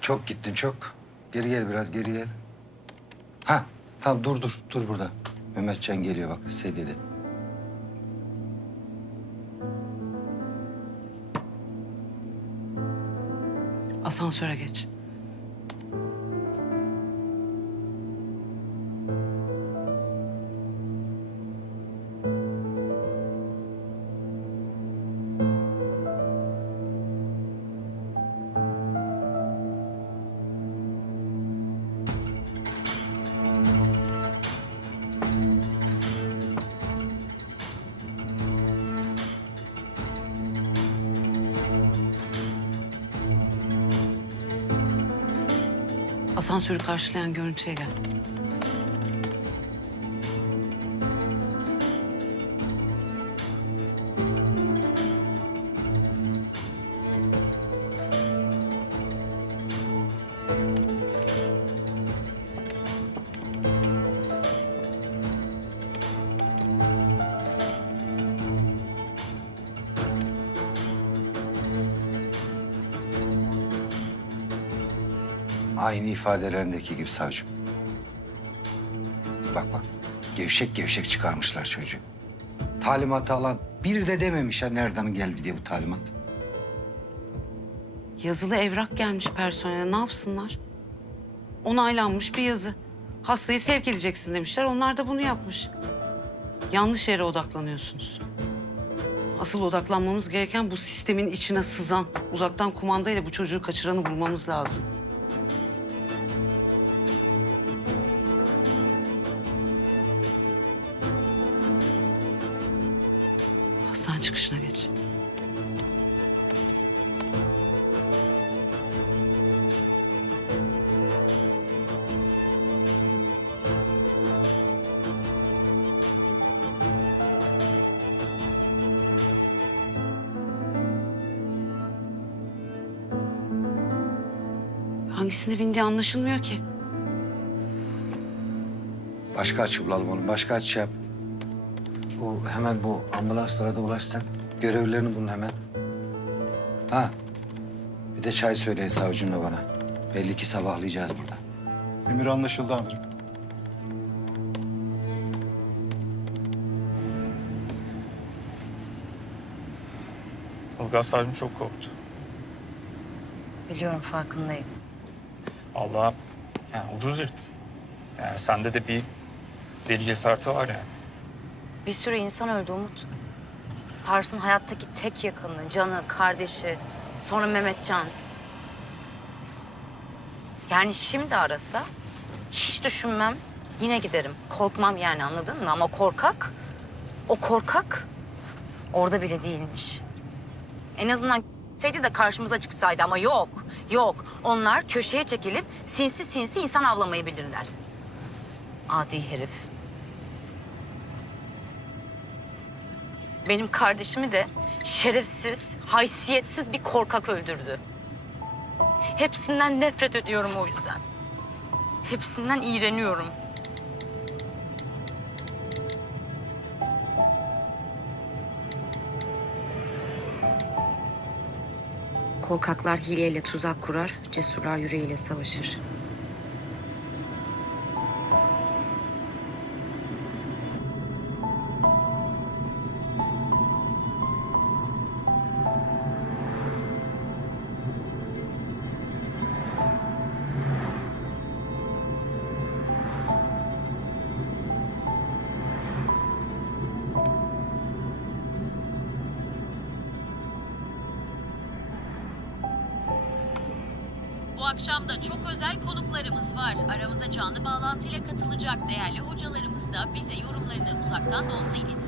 Çok gittin çok. Geri gel biraz geri gel. Ha tamam dur dur dur burada. Mehmetcan geliyor bak sedyede. Asansöre geç. Asansörü karşılayan görüntüye gel. Aynı ifadelerindeki gibi savcım. Bak bak gevşek gevşek çıkarmışlar çocuğu. Talimatı alan biri de dememiş ha nereden geldi diye bu talimat. Yazılı evrak gelmiş personele. Ne yapsınlar? Onaylanmış bir yazı. Hastayı sevk edeceksin demişler. Onlar da bunu yapmış. Yanlış yere odaklanıyorsunuz. Asıl odaklanmamız gereken bu sistemin içine sızan, uzaktan kumandayla bu çocuğu kaçıranı bulmamız lazım. Hastane çıkışına geç. Hangisine bindiği anlaşılmıyor ki. Başka açı bulalım onu. Başka açı yap. Bu hemen bu ambulanslara da ulaşsın. Görevlilerini bulun hemen. Ha. Bir de çay söyleyin savcımla bana. Belli ki sabahlayacağız burada. Emir anlaşıldı amirim. Ilgaz Savcım çok korktu. Biliyorum farkındayım. Allah yani ucuz yırttı. Yani sende de bir deli cesareti var yani. Bir sürü insan öldü Umut. Pars'ın hayattaki tek yakını, canı, kardeşi, sonra Mehmetcan. Yani şimdi arasa hiç düşünmem, yine giderim. Korkmam yani anladın mı? Ama korkak, o korkak orada bile değilmiş. En azından gitseydi de karşımıza çıksaydı ama yok, yok. Onlar köşeye çekilip sinsi sinsi insan avlamayı bilirler. Adi herif. Benim kardeşimi de şerefsiz, haysiyetsiz bir korkak öldürdü. Hepsinden nefret ediyorum o yüzden. Hepsinden iğreniyorum. Korkaklar hileyle tuzak kurar, cesurlar yüreğiyle savaşır. Akşam da çok özel konuklarımız var. Aramıza canlı bağlantıyla katılacak değerli hocalarımız da bize yorumlarını uzaktan da olsa iletecek.